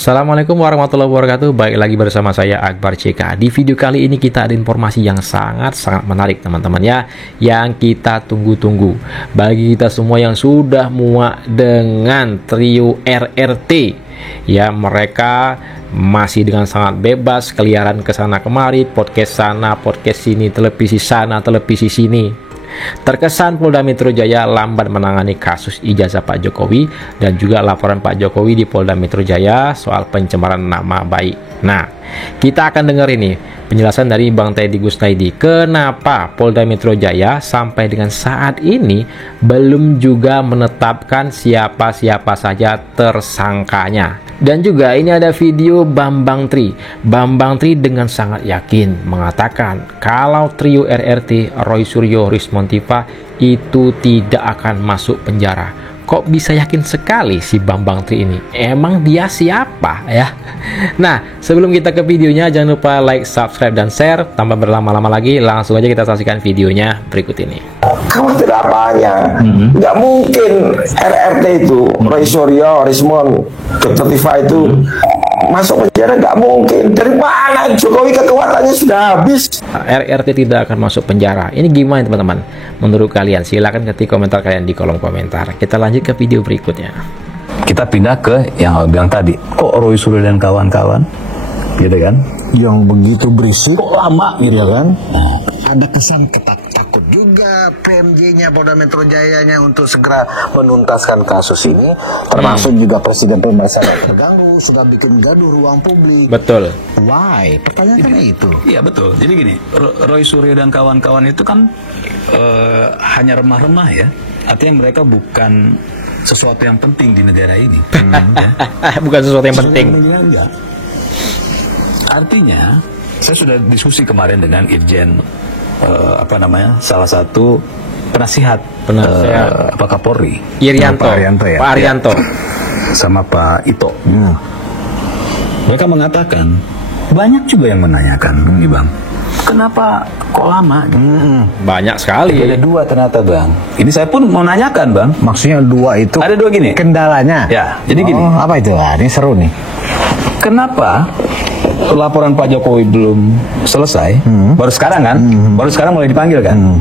Assalamualaikum warahmatullahi wabarakatuh. Baik lagi bersama saya Akbar CK. Di video kali ini kita ada informasi yang sangat menarik teman-teman ya, yang kita tunggu-tunggu. Bagi kita semua yang sudah muak dengan trio RRT, ya mereka masih dengan sangat bebas keliaran ke sana kemari, podcast sana, podcast sini, televisi sana, televisi sini. Terkesan Polda Metro Jaya lambat menangani kasus ijazah Pak Jokowi dan juga laporan Pak Jokowi di Polda Metro Jaya soal pencemaran nama baik. Nah, kita akan dengar ini penjelasan dari Bang Teddy Gusnaidi. Kenapa Polda Metro Jaya sampai dengan saat ini belum juga menetapkan siapa-siapa saja tersangkanya. Dan juga ini ada video Bambang Tri. Bambang Tri dengan sangat yakin mengatakan kalau trio RRT Roy Suryo Rismontiva itu tidak akan masuk penjara. Kok bisa yakin sekali si Bambang Tri ini? Emang dia siapa ya? Nah, sebelum kita ke videonya, jangan lupa like, subscribe, dan share. Tanpa berlama-lama lagi, langsung aja kita saksikan videonya berikut ini. Khawatir apanya? Nggak mungkin RRT itu, Roy Suryo, Rismon, Dr. Tifa itu masuk penjara, nggak mungkin. Dari mana Jokowi kekuatannya sudah habis? RRT tidak akan masuk penjara. Ini gimana teman-teman? Menurut kalian? Silahkan ketik komentar kalian di kolom komentar. Kita lanjut ke video berikutnya. Kita pindah ke yang bilang tadi. Kok Roy Suryo dan kawan-kawan, gitu kan? Yang begitu berisik, Kok lama gitu kan? nah, ada kesan takut juga PMJ-nya Polda Metro Jaya-nya untuk segera menuntaskan kasus ini, termasuk juga Presiden pembahasannya terganggu, sudah bikin gaduh ruang publik. Betul. Why? Pertanyaannya itu. Iya betul. Jadi gini, Roy Suryo dan kawan-kawan itu kan hanya remah-remah ya. Artinya mereka bukan sesuatu yang penting di negara ini. Ya. Bukan sesuatu yang penting. Enggak. Artinya, saya sudah diskusi kemarin dengan Irjen salah satu penasihat Pak Kapolri, Irianto, Pak Arianto ya. Pak Arianto. Sama Pak Ito. Mereka mengatakan banyak juga yang menanyakan, nih Bang, kenapa kok lama? Banyak sekali. Ada dua ternyata Bang. Ini saya pun mau nanyakan Bang. Maksudnya dua itu Ada dua gini. kendalanya. Ya, jadi gini. Oh, apa itu? Ini seru nih. Kenapa laporan Pak Jokowi belum selesai? Baru sekarang kan? Baru sekarang mulai dipanggil kan?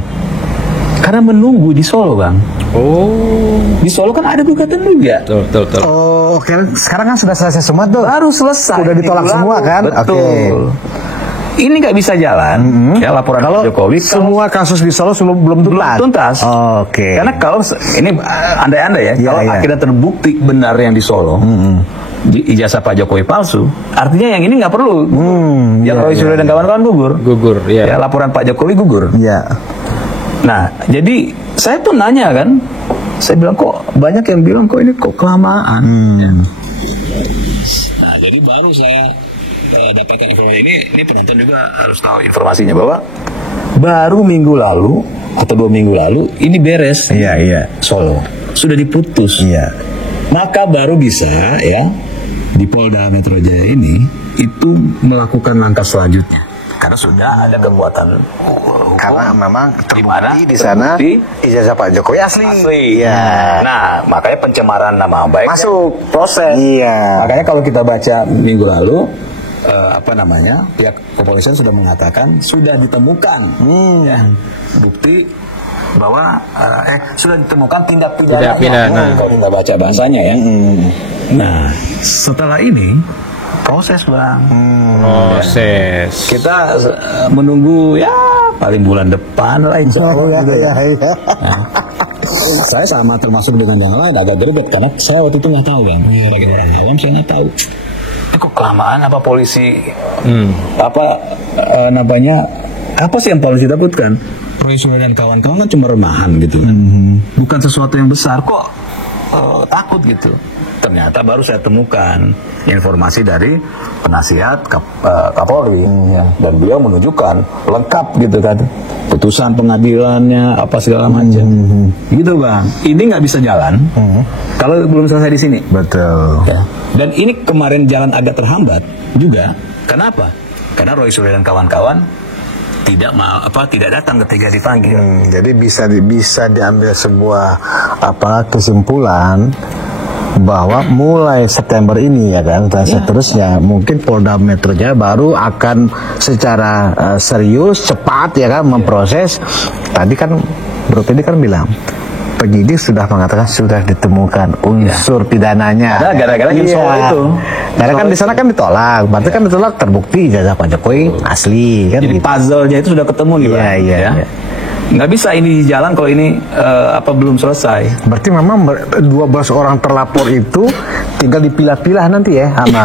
Karena menunggu di Solo Bang. Oh, Di Solo kan ada gugatan juga. betul. Oh, oke. Sekarang kan sudah selesai semua tuh. Baru selesai. Sudah ditolak Minggu semua lalu. kan? Betul. Oke. Ini nggak bisa jalan. Ya laporan Kalau Pak Jokowi semua kasus di Solo belum tuntas. tuntas. Oke. Karena kalau ini andai-andai ya, kalau iya. akhirnya terbukti benar yang di Solo, ijazah Pak Jokowi palsu, artinya yang ini nggak perlu. Yang Roy Suryo dan kawan-kawan gugur. Ya. Ya laporan Pak Jokowi gugur. Iya. Nah, jadi saya pun nanya kan, saya bilang kok banyak yang bilang kok ini kok kelamaan. Ya. Nah, jadi baru saya dapatkan informasi ini penonton juga harus tahu informasinya bahwa baru minggu lalu atau 2 minggu lalu ini beres. Iya. Solo sudah diputus. Iya. Maka baru bisa ya di Polda Metro Jaya ini itu melakukan langkah selanjutnya. Karena sudah ada kekuatan Karena memang Dimana? terbukti di sana Terbukti. ijazah Pak Jokowi asli. Iya. Nah, makanya pencemaran nama baik Masuk proses. Iya. Makanya kalau kita baca minggu lalu pihak kepolisian sudah mengatakan sudah ditemukan ya, bukti bahwa sudah ditemukan tindak Tindak pidana. kalau kita baca bahasanya ya. Nah, setelah ini proses Bang. Proses. Kita menunggu ya paling bulan depan lah insya Allah gitu ya. Iya. Nah, saya sama termasuk dengan yang lain agak gerbet karena saya waktu itu nggak tahu Bang. Sebagai orang awam saya nggak tahu. Kok kelamaan apa polisi? Apa sih yang polisi takutkan? Roy Suryo dan kawan-kawan kan cuma remahan gitu kan. Bukan sesuatu yang besar kok takut gitu. Ternyata baru saya temukan informasi dari penasihat Kapolri dan beliau menunjukkan lengkap gitu kan putusan pengadilannya apa segala macam gitu Bang. Ini nggak bisa jalan kalau belum selesai di sini. Betul. Ya. Dan ini kemarin jalan agak terhambat juga. Kenapa? Karena Roy Suryo dan kawan-kawan tidak datang ketika dipanggil. Jadi bisa diambil sebuah kesimpulan bahwa mulai September ini ya kan dan seterusnya mungkin Polda Metro Jaya baru akan secara serius cepat ya kan memproses. Tadi kan Bro Teddy kan bilang penyidik sudah mengatakan sudah ditemukan unsur pidananya. Ada gara-gara soal itu. Karena kan di sana kan ditolak, berarti kan ditolak terbukti ijazah Pak Jokowi asli kan. Jadi gitu. puzzle-nya itu sudah ketemu nih, Bang. Iya. Nggak bisa ini jalan kalau ini belum selesai. Berarti memang 12 orang terlapor itu tinggal dipilah-pilah nanti ya sama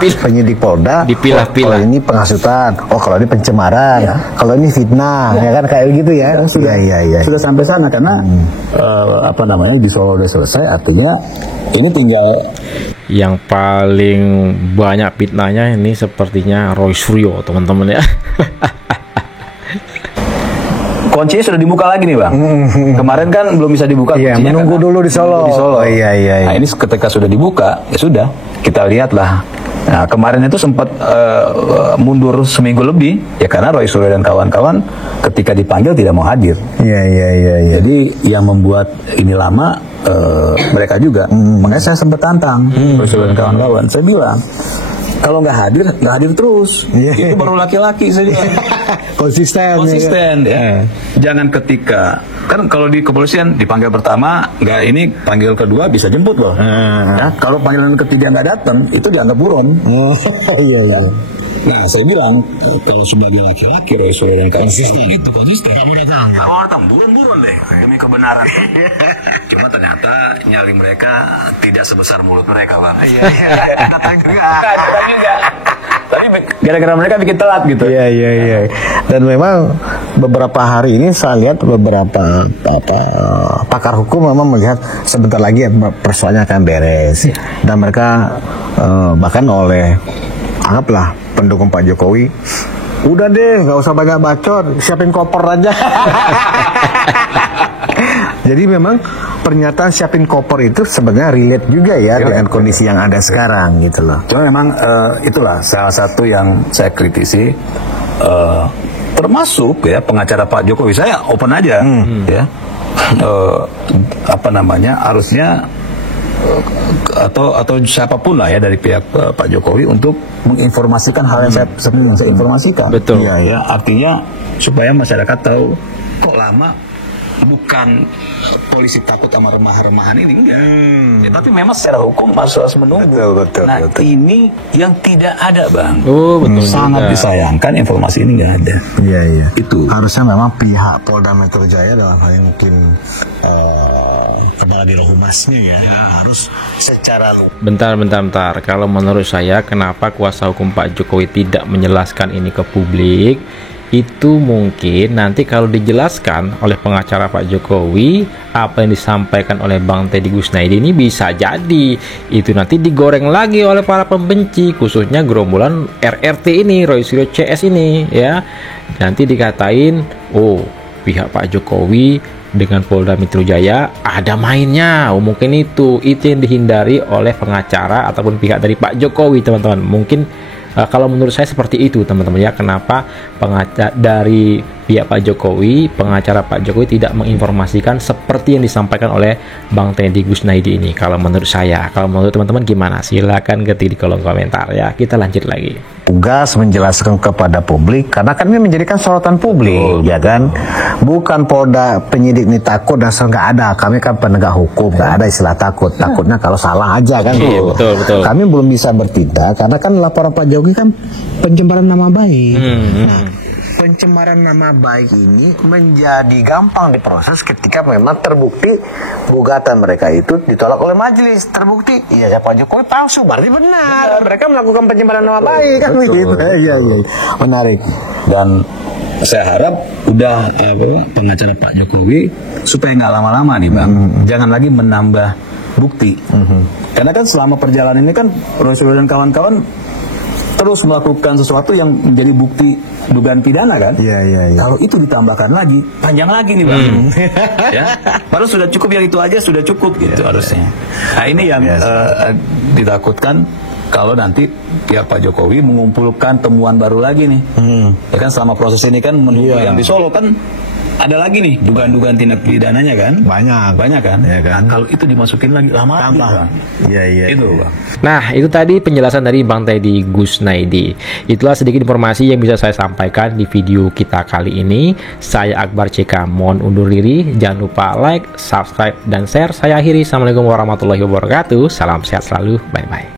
penyidik Polda. Dipilah-pilah. Kalau ini penghasutan, kalau ini pencemaran, kalau ini fitnah, ya kan kayak gitu ya. Sudah sampai sana karena di Solo udah selesai, artinya ini tinggal Yang paling banyak fitnahnya ini sepertinya Roy Suryo, teman-teman ya. kuncinya sudah dibuka lagi nih, Bang. Kemarin kan belum bisa dibuka. Iya, menunggu kan, dulu di Solo. Iya. Nah, ini ketika sudah dibuka, ya sudah, kita lihatlah. Nah, kemarin itu sempat mundur seminggu lebih, ya karena Roy Suryo dan kawan-kawan ketika dipanggil tidak mau hadir. Iya. Jadi yang membuat ini lama mereka juga. Makanya saya sempat tantang Roy Suryo dan kawan-kawan. Saya bilang, kalau nggak hadir terus. Itu baru laki-laki saya bilang. Konsisten ya. Jangan ketika kan kalau di kepolisian dipanggil pertama nggak ini, panggil kedua bisa jemput loh. Ya, kalau panggilan ketiga nggak datang itu dianggap buron. Iya. Nah, saya bilang kalau sebagai laki-laki Roy Suryo dan kawan-kawan itu konsisten. Kamu datang buron-buron deh demi kebenaran. Cuma ternyata nyali mereka tidak sebesar mulut mereka, Bang. Iya. Datang juga. Tapi gara-gara mereka bikin telat gitu. Iya. Dan memang beberapa hari ini saya lihat beberapa pakar hukum memang melihat sebentar lagi persoalannya akan beres. Dan mereka bahkan oleh anggaplah pendukung Pak Jokowi, udah deh nggak usah banyak bacot, siapin koper aja. Jadi memang pernyataan siapin koper itu sebenarnya relate juga ya dengan kondisi yang ada sekarang gitu loh. Cuma memang itulah salah satu yang saya kritisi, termasuk ya pengacara Pak Jokowi. Saya open aja ya, harusnya atau siapapun lah ya dari pihak Pak Jokowi untuk menginformasikan hal yang seperti yang saya informasikan. Betul. Ya, artinya supaya masyarakat tahu kok lama. Bukan polisi takut sama remah-remahan ini, enggak. Ya, tapi memang secara hukum masih harus menunggu. Betul. Ini yang tidak ada, Bang. Oh, betul. Sangat disayangkan informasi ini nggak ada. Iya. Itu harusnya memang pihak Polda Metro Jaya dalam hal ini mungkin kepala biro humasnya ya harus secara Bentar. Kalau menurut saya, kenapa kuasa hukum Pak Jokowi tidak menjelaskan ini ke publik? Itu mungkin nanti kalau dijelaskan oleh pengacara Pak Jokowi, apa yang disampaikan oleh Bang Teddy Gusnaidi ini bisa jadi itu nanti digoreng lagi oleh para pembenci, khususnya gerombolan RRT ini, Roy Suryo CS ini ya. Nanti dikatain, oh pihak Pak Jokowi dengan Polda Metro Jaya ada mainnya. Mungkin itu yang dihindari oleh pengacara ataupun pihak dari Pak Jokowi, teman-teman. Mungkin kalau menurut saya seperti itu, teman-teman ya. Kenapa pengacara dari pihak Pak Jokowi, pengacara Pak Jokowi tidak menginformasikan seperti yang disampaikan oleh Bang Teddy Gusnaidi ini? Kalau menurut saya, kalau menurut teman-teman gimana? Silakan ketik di kolom komentar ya. Kita lanjut lagi. Tugas menjelaskan kepada publik karena kan ini menjadikan sorotan publik, ya kan? Bukan Polda penyidik ini takut dan nggak ada. Kami kan penegak hukum, nggak ada istilah takut. Takutnya kalau salah aja kan? Betul. Kami belum bisa bertindak karena kan laporan Pak Jokowi kan pencemaran nama baik. Nah, pencemaran nama baik ini menjadi gampang diproses ketika memang terbukti gugatan mereka itu ditolak oleh majelis. Terbukti iya Pak Jokowi palsu, berarti benar mereka melakukan pencemaran nama baik kan gitu. Iya menarik. Dan saya harap pengacara Pak Jokowi supaya nggak lama-lama nih, Bang, jangan lagi menambah bukti. Karena kan selama perjalanan ini kan Roy Suryo dan kawan-kawan terus melakukan sesuatu yang menjadi bukti dugaan pidana kan? Iya. Kalau itu ditambahkan lagi, panjang lagi nih, Bang. Ya, padahal sudah cukup yang itu aja sudah cukup gitu harusnya. Nah ini yang ditakutkan kalau nanti pihak Pak Jokowi mengumpulkan temuan baru lagi nih. Ya kan selama proses ini kan yang di Solo kan ada lagi nih dugaan-dugaan tindak pidananya kan? Banyak kan? Ya kan? Kalau itu dimasukin lagi lama. Iya. Itu Bang. Nah, itu tadi penjelasan dari Bang Teddy Kusnaidi. Itulah sedikit informasi yang bisa saya sampaikan di video kita kali ini. Saya Akbar CK, mohon undur diri. Jangan lupa like, subscribe, dan share. Saya akhiri. Assalamualaikum warahmatullahi wabarakatuh. Salam sehat selalu. Bye-bye.